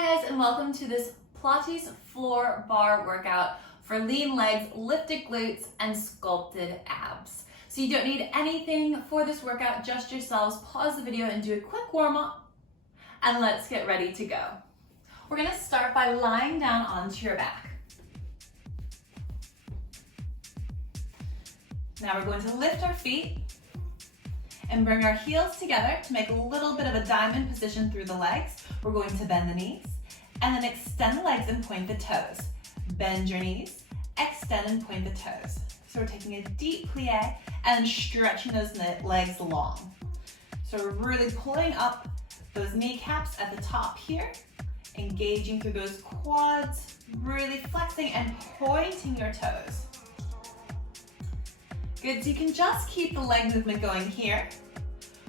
Hi guys, and welcome to this Pilates floor bar workout for lean legs, lifted glutes, and sculpted abs. So you don't need anything for this workout, just yourselves. Pause the video and do a quick warm up, and let's get ready to go. We're gonna start by lying down onto your back. Now we're going to lift our feet and bring our heels together to make a little bit of a diamond position through the legs. We're going to bend the knees and then extend the legs and point the toes. Bend your knees, extend and point the toes. So we're taking a deep plie and stretching those legs long. So we're really pulling up those kneecaps at the top here, engaging through those quads, really flexing and pointing your toes. Good, so you can just keep the leg movement going here,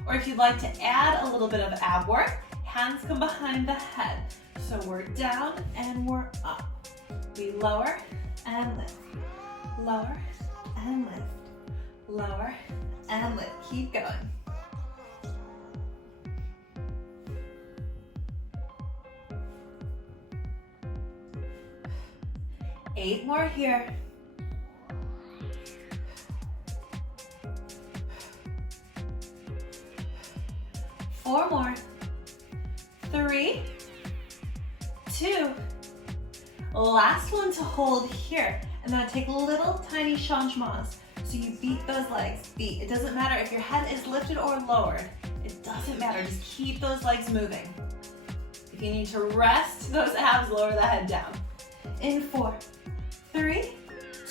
or if you'd like to add a little bit of ab work, hands come behind the head. So we're down and we're up. We lower and lift, lower and lift, lower and lift. Keep going. Eight more here. 4 more. 3, 2. Last one to hold here. And now take little tiny changements. So you beat those legs. Beat. It doesn't matter if your head is lifted or lowered. It doesn't matter. Just keep those legs moving. If you need to rest those abs, lower the head down. In 4, 3,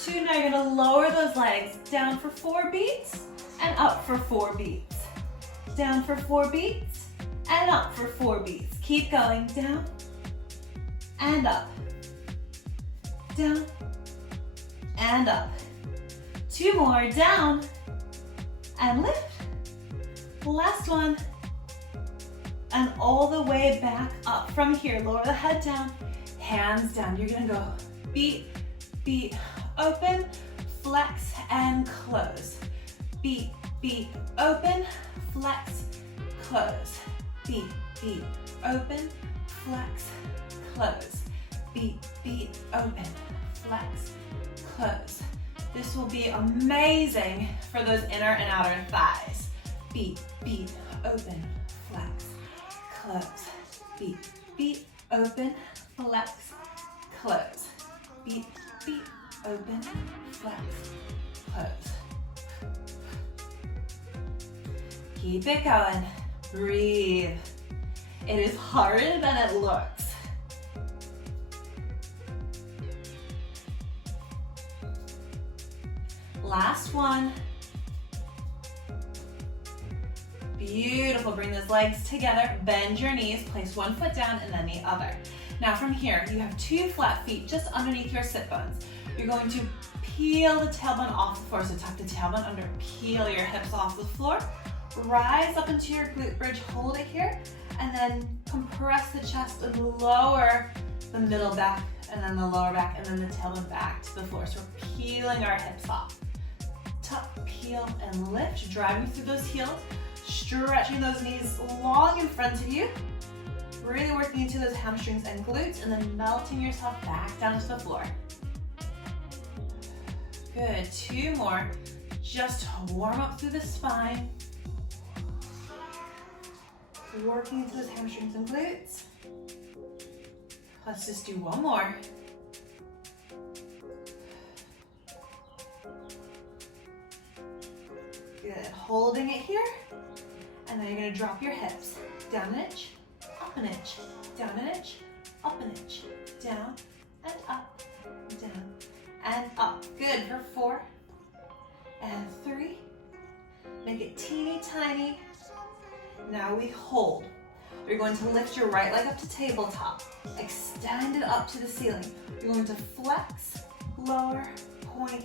2. Now you're going to lower those legs down for 4 beats and up for 4 beats. Down for 4 beats and up for 4 beats. Keep going. Down and up. Down and up. 2 more. Down and lift. Last one. And all the way back up. From here, lower the head down, hands down. You're gonna go beat, beat, open, flex, and close. Beat, beat, open, flex, close. Beat, beat, open, flex, close. Beat, beat, open, flex, close. This will be amazing for those inner and outer thighs. Beat, beat, open, flex, close. Beat, beat, open, flex, close. Beat, beat, open, flex, close. Keep it going. Breathe. It is harder than it looks. Last one. Beautiful. Bring those legs together. Bend your knees. Place one foot down and then the other. Now from here, you have 2 flat feet just underneath your sit bones. You're going to peel the tailbone off the floor. So tuck the tailbone under, peel your hips off the floor. Rise up into your glute bridge, hold it here, and then compress the chest and lower the middle back, and then the lower back, and then the tailbone back to the floor. So we're peeling our hips off. Tuck, peel, and lift, driving through those heels, stretching those knees long in front of you, really working into those hamstrings and glutes, and then melting yourself back down to the floor. Good, 2 more. Just warm up through the spine. Working into those hamstrings and glutes. Let's just do 1 more. Good, holding it here. And then you're gonna drop your hips. Down an inch, up an inch, down an inch, up an inch, down and up, down and up. Good, for 4 and 3. Make it teeny tiny. Now we hold. You're going to lift your right leg up to tabletop. Extend it up to the ceiling. You're going to flex, lower, point,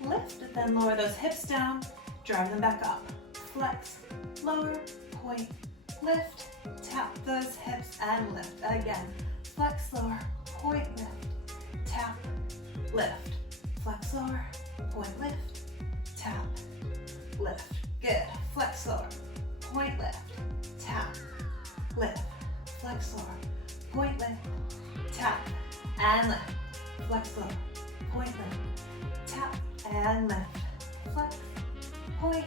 lift, then lower those hips down, drive them back up. Flex, lower, point, lift, tap those hips and lift. Again, flex, lower, point, lift, tap, lift. Flex, lower, point, lift, tap, lift. Good. Flex, lower, point, lift, tap, lift, flex, lower, point lift, tap, and lift. Flex lower, point lift, tap, and lift. Flex, point,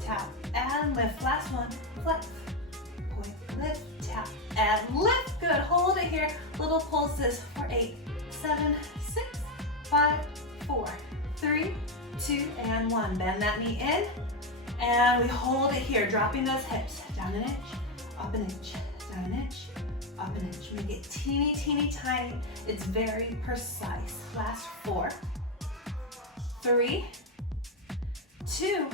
tap, and lift. Last one, flex, point, lift, tap, and lift. Good, hold it here. Little pulses for 8, 7, 6, 5, 4, 3, 2, and 1. Bend that knee in, and we hold it here, dropping those hips. Down an inch, up an inch, down an inch, up an inch. Make it teeny, teeny, tiny. It's very precise. Last 4, 3, 2,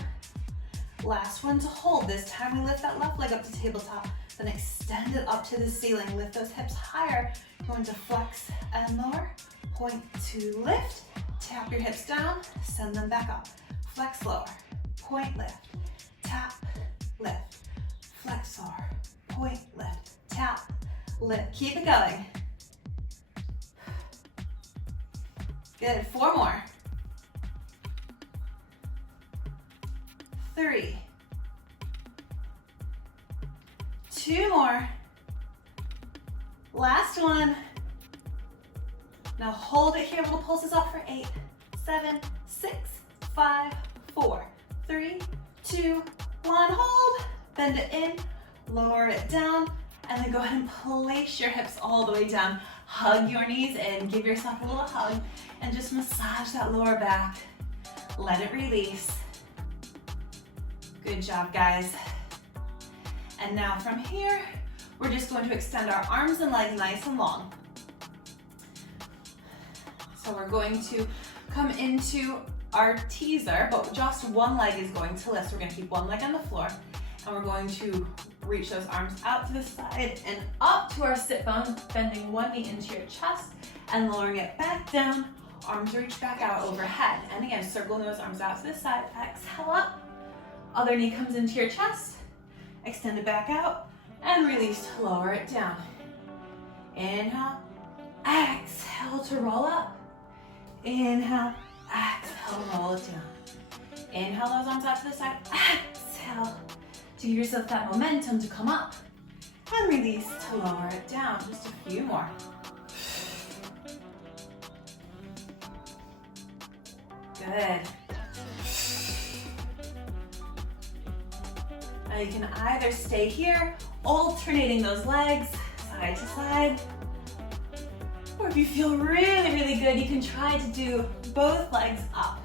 last one to hold. This time we lift that left leg up to tabletop, then extend it up to the ceiling. Lift those hips higher. You're going to flex and lower. Point to lift. Tap your hips down, send them back up. Flex lower, point lift, tap, lift. Flex lower, point lift, tap, lift. Keep it going. Good, 4 more. 3, 2 more. Last one. Now hold it here, little pulses up for 8, 7, 6, 5, 4, 3, 2, 1. Hold, bend it in, lower it down, and then go ahead and place your hips all the way down. Hug your knees in, give yourself a little hug, and just massage that lower back. Let it release. Good job, guys. And now from here, we're just going to extend our arms and legs nice and long. So we're going to come into our teaser, but just one leg is going to lift. So we're going to keep one leg on the floor, and we're going to reach those arms out to the side and up to our sit bone, bending one knee into your chest and lowering it back down. Arms reach back out overhead. And again, circling those arms out to the side. Exhale up. Other knee comes into your chest. Extend it back out and release to lower it down. Inhale. Exhale to roll up. Inhale, exhale, roll it down. Inhale those arms out to the side. Exhale to give yourself that momentum to come up. And release to lower it down. Just a few more. Good. Now you can either stay here, alternating those legs side to side. Or if you feel really, really good, you can try to do both legs up.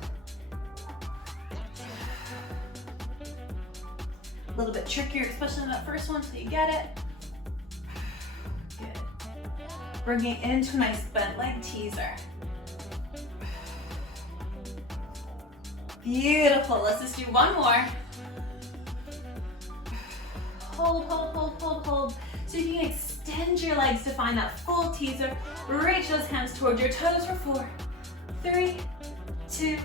A little bit trickier, especially in that first one, so you get it. Good. Bringing it into a nice bent leg teaser. Beautiful. Let's just do one more. Hold, hold, hold, hold, hold. So you can extend your legs to find that full teaser. Reach those hands towards your toes for 4, 3, 2,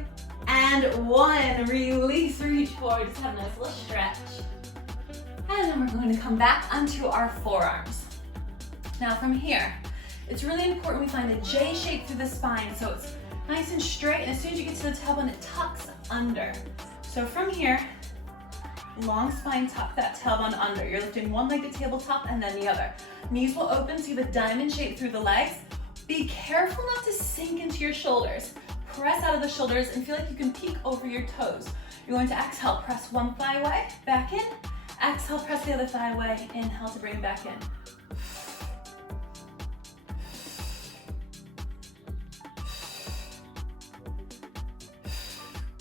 and 1. Release, reach forward. Just have a nice little stretch. And then we're going to come back onto our forearms. Now from here, it's really important we find a J shape through the spine so it's nice and straight. And as soon as you get to the tailbone, it tucks under. So from here, long spine, tuck that tailbone under. You're lifting one leg to tabletop and then the other. Knees will open so you have a diamond shape through the legs. Be careful not to sink into your shoulders. Press out of the shoulders and feel like you can peek over your toes. You're going to exhale, press one thigh away, back in. Exhale, press the other thigh away. Inhale to bring it back in.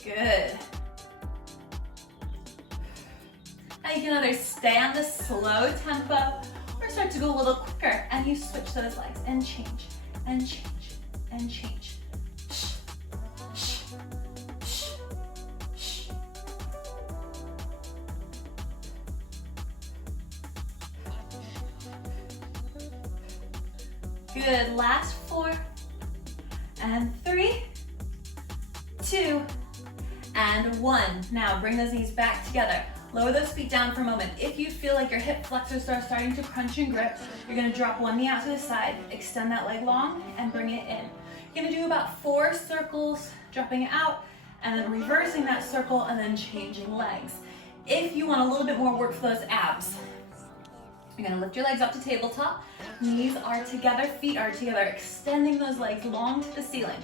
Good. Now you can either stay on this slow tempo or start to go a little quicker, and you switch those legs and change, and change, and change. Good, last 4, and 3, 2, and 1. Now bring those knees back together. Lower those feet down for a moment. If you feel like your hip flexors are starting to crunch and grip, you're gonna drop one knee out to the side, extend that leg long, and bring it in. You're gonna do about 4 circles, dropping it out, and then reversing that circle, and then changing legs. If you want a little bit more work for those abs, You're gonna lift your legs up to tabletop. Knees are together, feet are together, extending those legs long to the ceiling.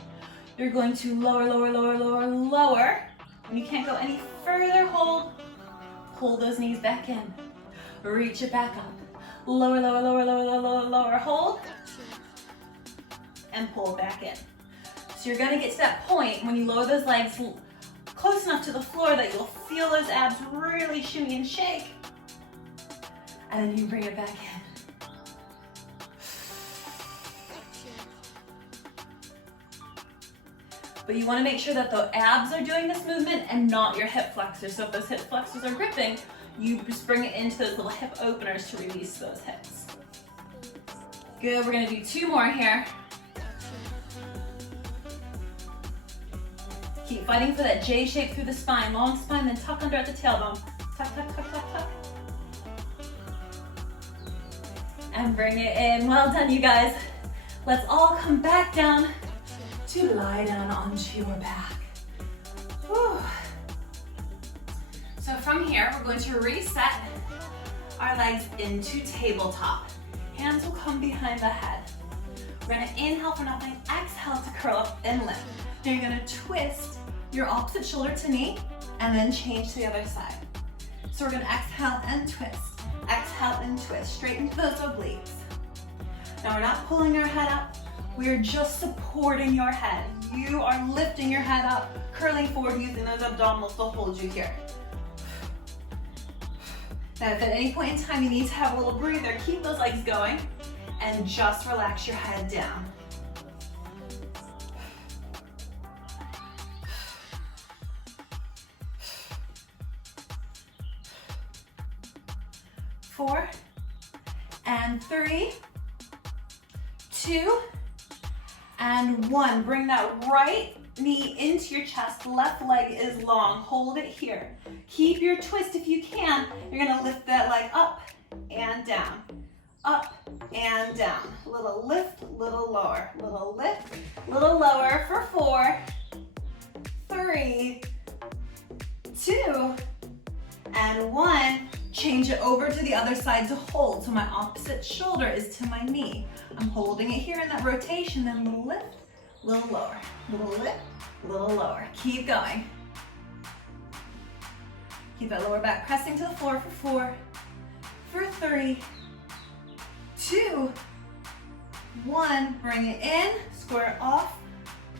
You're going to lower, lower, lower, lower, lower. When you can't go any further, hold. Pull those knees back in. Reach it back up. Lower, lower, lower, lower, lower, lower, lower, hold. And pull it back in. So you're gonna get to that point when you lower those legs close enough to the floor that you'll feel those abs really shimmy and shake. And then you bring it back in. But you want to make sure that the abs are doing this movement and not your hip flexors. So if those hip flexors are gripping, you just bring it into those little hip openers to release those hips. Good, we're gonna do 2 more here. Keep fighting for that J shape through the spine. Long spine, then tuck under at the tailbone. Tuck, tuck, tuck, tuck, tuck. And bring it in. Well done, you guys. Let's all come back down to lie down onto your back. Whew. So from here, we're going to reset our legs into tabletop. Hands will come behind the head. We're gonna inhale for nothing, exhale to curl up and lift. Then you're gonna twist your opposite shoulder to knee and then change to the other side. So we're gonna exhale and twist, exhale and twist, straight into those obliques. Now we're not pulling our head up, we're just supporting your head. You are lifting your head up, curling forward, using those abdominals to hold you here. Now if at any point in time you need to have a little breather, keep those legs going and just relax your head down. Four, and 3, 2, and 1. Bring that right knee into your chest. Left leg is long. Hold it here. Keep your twist if you can. You're gonna lift that leg up and down. Up and down. Little lift, little lower. Little lift, little lower for 4, 3, 2, and 1. Change it over to the other side to hold. So my opposite shoulder is to my knee. I'm holding it here in that rotation, then little lift, little lower. Little lift, little lower. Keep going. Keep that lower back pressing to the floor for 4, for 3, 2, 1. Bring it in, square it off,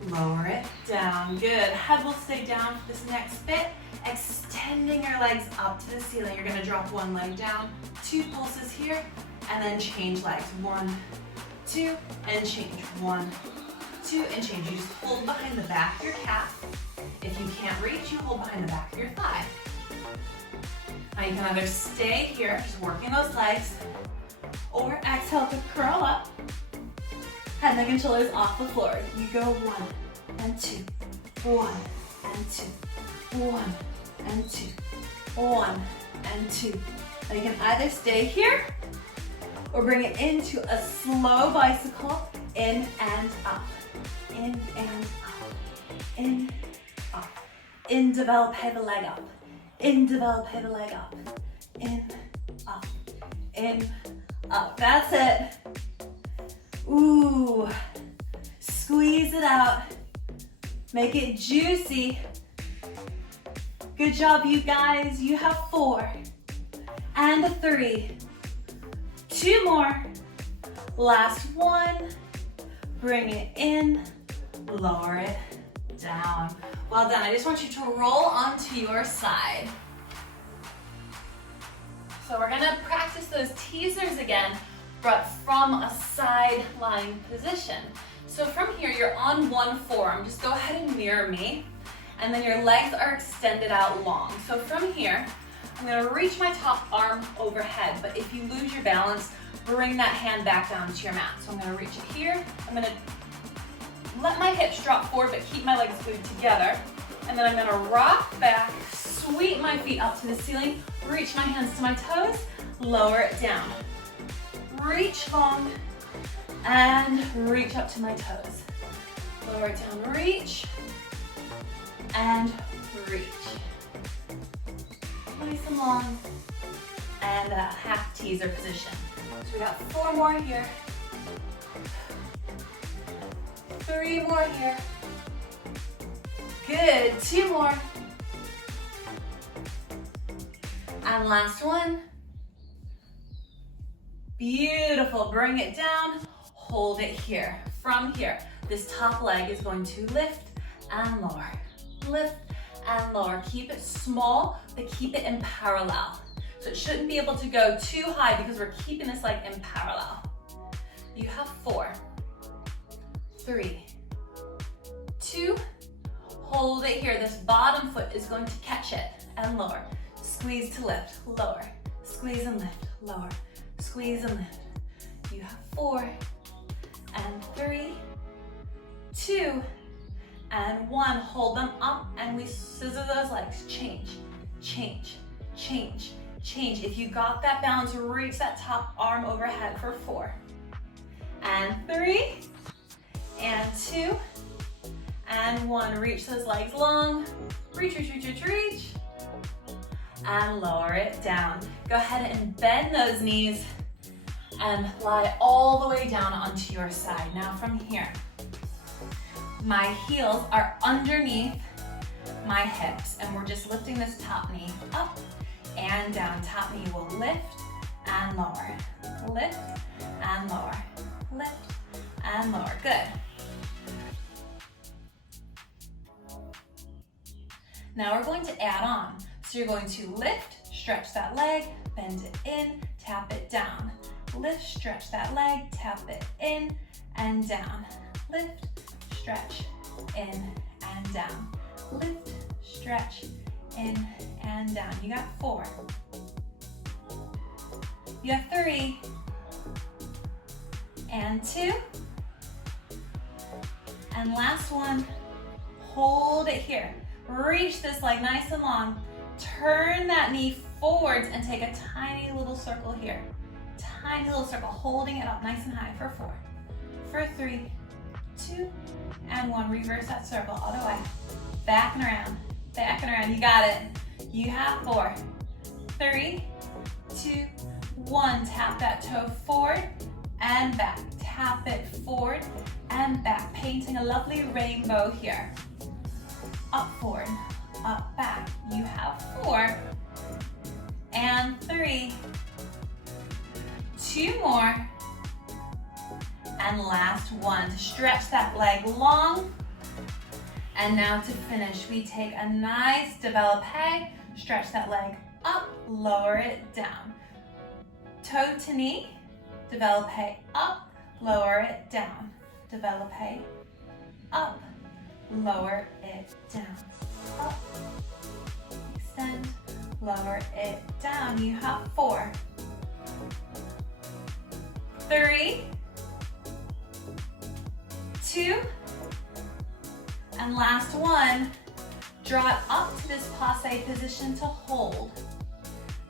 lower it down. Good. Head will stay down for this next bit. Extending your legs up to the ceiling. You're gonna drop one leg down, 2 pulses here, and then change legs. 1, 2, and change. 1, 2, and change. You just hold behind the back of your calf. If you can't reach, you hold behind the back of your thigh. Now you can either stay here, just working those legs, or exhale to curl up. Head, neck, and shoulders off the floor. You go 1 and 2, 1 and 2, 1 and 2, 1 and 2. Now you can either stay here or bring it into a slow bicycle, in and up, in and up, in, up, in, develop, pay the leg up, in, develop, pay the leg up, in, up, in, up. That's it. Ooh, squeeze it out, make it juicy. Good job, you guys. You have 4 and 3. 2 more. Last 1. Bring it in, lower it down. Well done. I just want you to roll onto your side. So we're gonna practice those teasers again, but from a side lying position. So from here, you're on one forearm. Just go ahead and mirror me. And then your legs are extended out long. So from here, I'm gonna reach my top arm overhead, but if you lose your balance, bring that hand back down to your mat. So I'm gonna reach it here. I'm gonna let my hips drop forward, but keep my legs glued together. And then I'm gonna rock back, sweep my feet up to the ceiling, reach my hands to my toes, lower it down. Reach long, and reach up to my toes. Lower it down, reach, and reach. Nice and long, and a half teaser position. So we got 4 more here. 3 more here. Good, 2 more. And last one. Beautiful, bring it down, hold it here. From here, this top leg is going to lift and lower. Lift and lower. Keep it small, but keep it in parallel. So it shouldn't be able to go too high because we're keeping this leg in parallel. You have 4, 3, 2, hold it here. This bottom foot is going to catch it and lower. Squeeze to lift, lower. Squeeze and lift, lower. Squeeze and lift. You have 4 and 3, 2, and 1. Hold them up and we scissor those legs. Change, change, change, change. If you got that balance, reach that top arm overhead for 4 and 3 and 2 and 1. Reach those legs long. Reach, reach, reach, reach, reach. And lower it down. Go ahead and bend those knees and lie all the way down onto your side. Now from here, my heels are underneath my hips and we're just lifting this top knee up and down. Top knee will lift and lower, lift and lower, lift and lower. Good. Now we're going to add on. So you're going to lift, stretch that leg, bend it in, tap it down. Lift, stretch that leg, tap it in and down. Lift, stretch, in and down. Lift, stretch, in and down. You got 4. You have 3 and 2. And last one, hold it here. Reach this leg nice and long. Turn that knee forwards and take a tiny little circle here. Tiny little circle, holding it up nice and high for 4, for 3, 2, and 1. Reverse that circle all the way. Back and around, back and around. You got it. You have 4, 3, 2, 1. Tap that toe forward and back. Tap it forward and back. Painting a lovely rainbow here. Up, forward, up, back. You have 4 and 3, 2 more, and last one. To stretch that leg long, and now to finish, we take a nice développé, stretch that leg up, lower it down. Toe to knee, développé up, lower it down. Développé up, lower it down. Up, extend, lower it down. You have 4, 3, 2, and last one. Draw it up to this passe position to hold.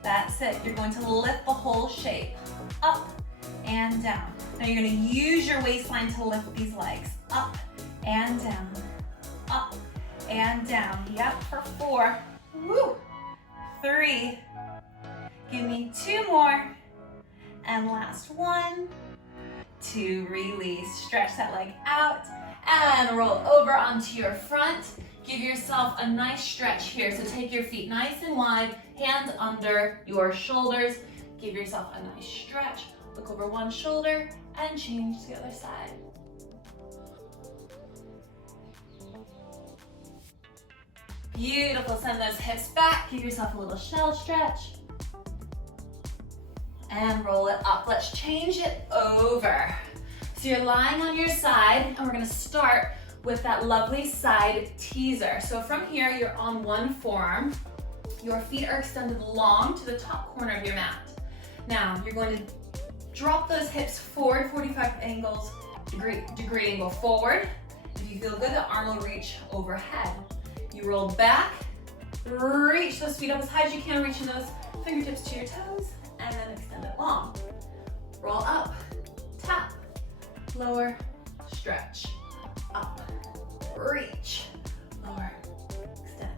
That's it. You're going to lift the whole shape up and down. Now you're going to use your waistline to lift these legs up and down, up and down. Yep, for 4, woo, 3, give me 2 more, and last one, to release. Stretch that leg out and roll over onto your front. Give yourself a nice stretch here. So take your feet nice and wide, hands under your shoulders. Give yourself a nice stretch. Look over one shoulder and change to the other side. Beautiful. Send those hips back. Give yourself a little shell stretch. And roll it up. Let's change it over. So you're lying on your side, and we're gonna start with that lovely side teaser. So from here, you're on one forearm. Your feet are extended long to the top corner of your mat. Now, you're going to drop those hips forward, 45 degree angle forward. If you feel good, the arm will reach overhead. You roll back, reach those feet up as high as you can, reaching those fingertips to your toes, and then extend it long. Roll up, tap, lower, stretch, up, reach, lower, extend.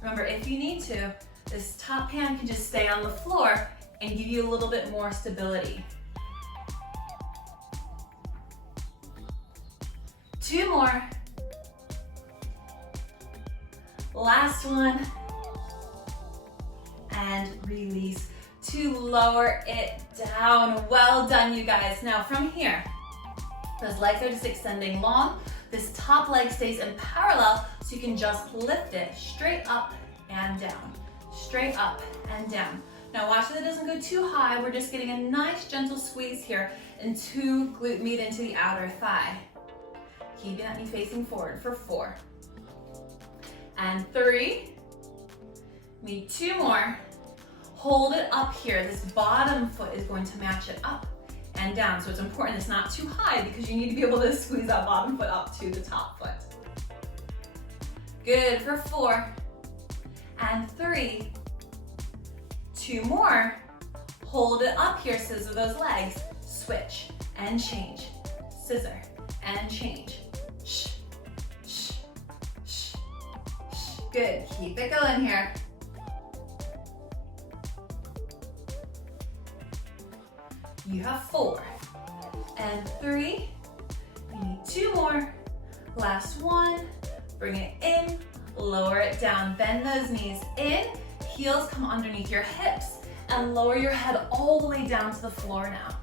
Remember, if you need to, this top hand can just stay on the floor and give you a little bit more stability. 2 more. Last one. And release to lower it down. Well done, you guys. Now from here, those legs are just extending long. This top leg stays in parallel, so you can just lift it straight up and down. Straight up and down. Now watch that it doesn't go too high. We're just getting a nice gentle squeeze here into glute med into the outer thigh. Keeping that knee facing forward for 4. And 3. Need 2 more. Hold it up here. This bottom foot is going to match it up and down. So it's important it's not too high because you need to be able to squeeze that bottom foot up to the top foot. Good for 4. And 3. 2 more. Hold it up here, scissor those legs. Switch and change. Scissor and change. Shh, shh, shh, shh. Good, keep it going here. You have 4 and 3. You need 2 more. Last one. Bring it in, lower it down. Bend those knees in, heels come underneath your hips, and lower your head all the way down to the floor now.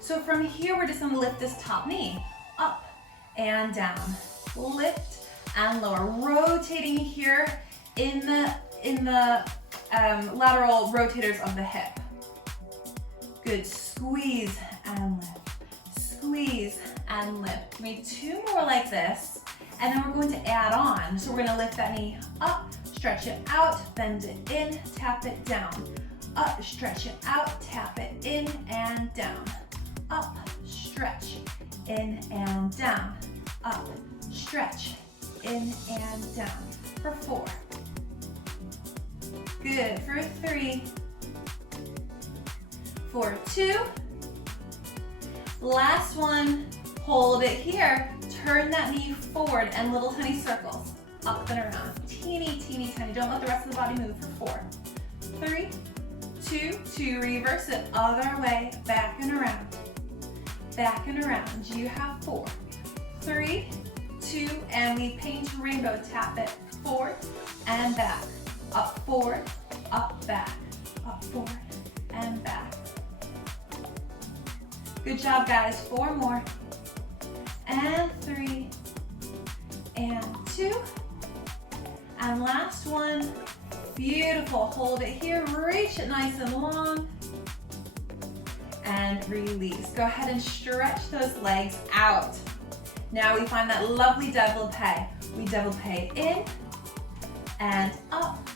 So from here, we're just gonna lift this top knee up and down. Lift and lower, rotating here in the lateral rotators of the hip. Good, squeeze and lift, squeeze and lift. Give me 2 more like this, and then we're going to add on. So we're gonna lift that knee up, stretch it out, bend it in, tap it down. Up, stretch it out, tap it in and down. Up, stretch, in and down. Up, stretch, in and down. For 4. Good, for 3. For 2. Last one, hold it here. Turn that knee forward and little tiny circles. Up and around, teeny, teeny, tiny. Don't let the rest of the body move for 4. 3, 2, 2, reverse it, other way, back and around. Back and around, you have 4. 3, 2, and we paint a rainbow, tap it, forward and back. Up, forward, up, back. Up, forward, and back. Good job, guys. 4 more. And 3, and 2, and last one. Beautiful. Hold it here, reach it nice and long, and release. Go ahead and stretch those legs out. Now we find that lovely développé. We développé in and up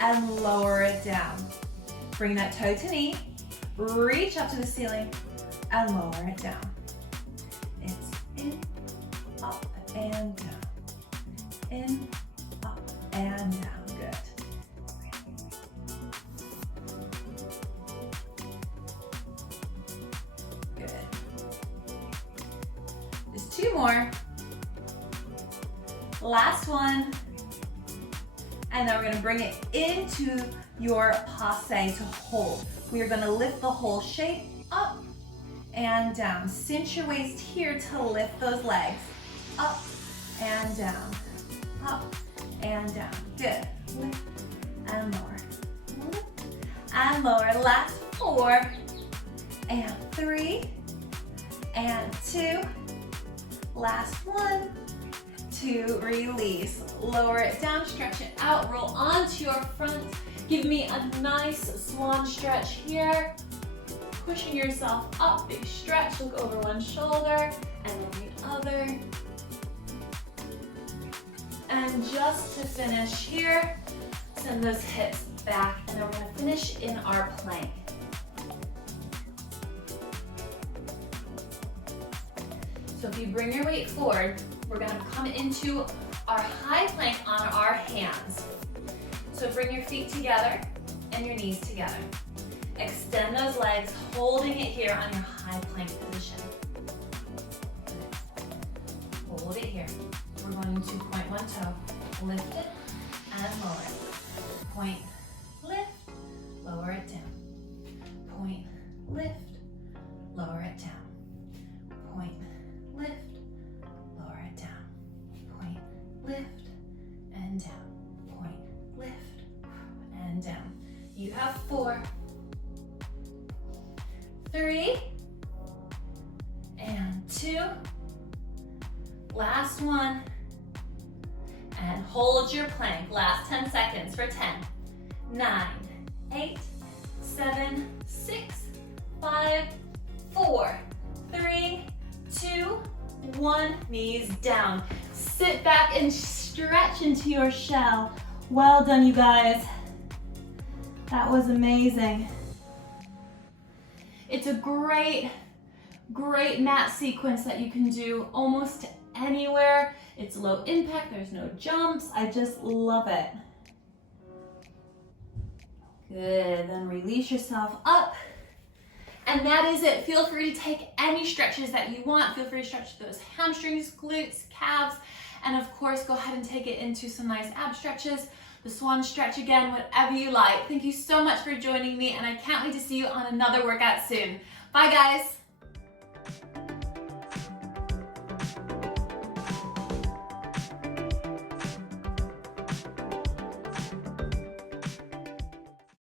and lower it down. Bring that toe to knee, reach up to the ceiling and lower it down. It's in, up and down. In, up and down. Good. Good. Just 2 more. Last one. And then we're gonna bring it into your passe to hold. We are gonna lift the whole shape up and down. Cinch your waist here to lift those legs. Up and down. Up and down. Good. Lift and lower. Lift and lower. Last 4 and 3 and 2. Last 1, 2, release. Lower it down, stretch it out, roll onto your front. Give me a nice swan stretch here. Pushing yourself up, big stretch. Look over one shoulder and then the other. And just to finish here, send those hips back, and then we're gonna finish in our plank. So if you bring your weight forward, we're gonna come into our high plank on our hands. So bring your feet together and your knees together. Extend those legs, holding it here on your high plank position. Hold it here. We're going to point one toe, lift it and lower. Point, lift, lower it down. Point, lift, lower it down. Point, lift, lower it down. Point, lift, and down. Point, lift, and down. You have 4, 3, and 2. Last one. And hold your plank. Last 10 seconds for 10, 9, 8, 7, 6, 5, 4, 3, 2, 1. Knees down. Sit back and stretch into your shell. Well done, you guys. That was amazing. It's a great mat sequence that you can do almost anywhere. It's low impact, there's no jumps. I just love it. Good, then release yourself up. And that is it. Feel free to take any stretches that you want. Feel free to stretch those hamstrings, glutes, calves, and of course, go ahead and take it into some nice ab stretches. The swan stretch again, whatever you like. Thank you so much for joining me, and I can't wait to see you on another workout soon. Bye, guys.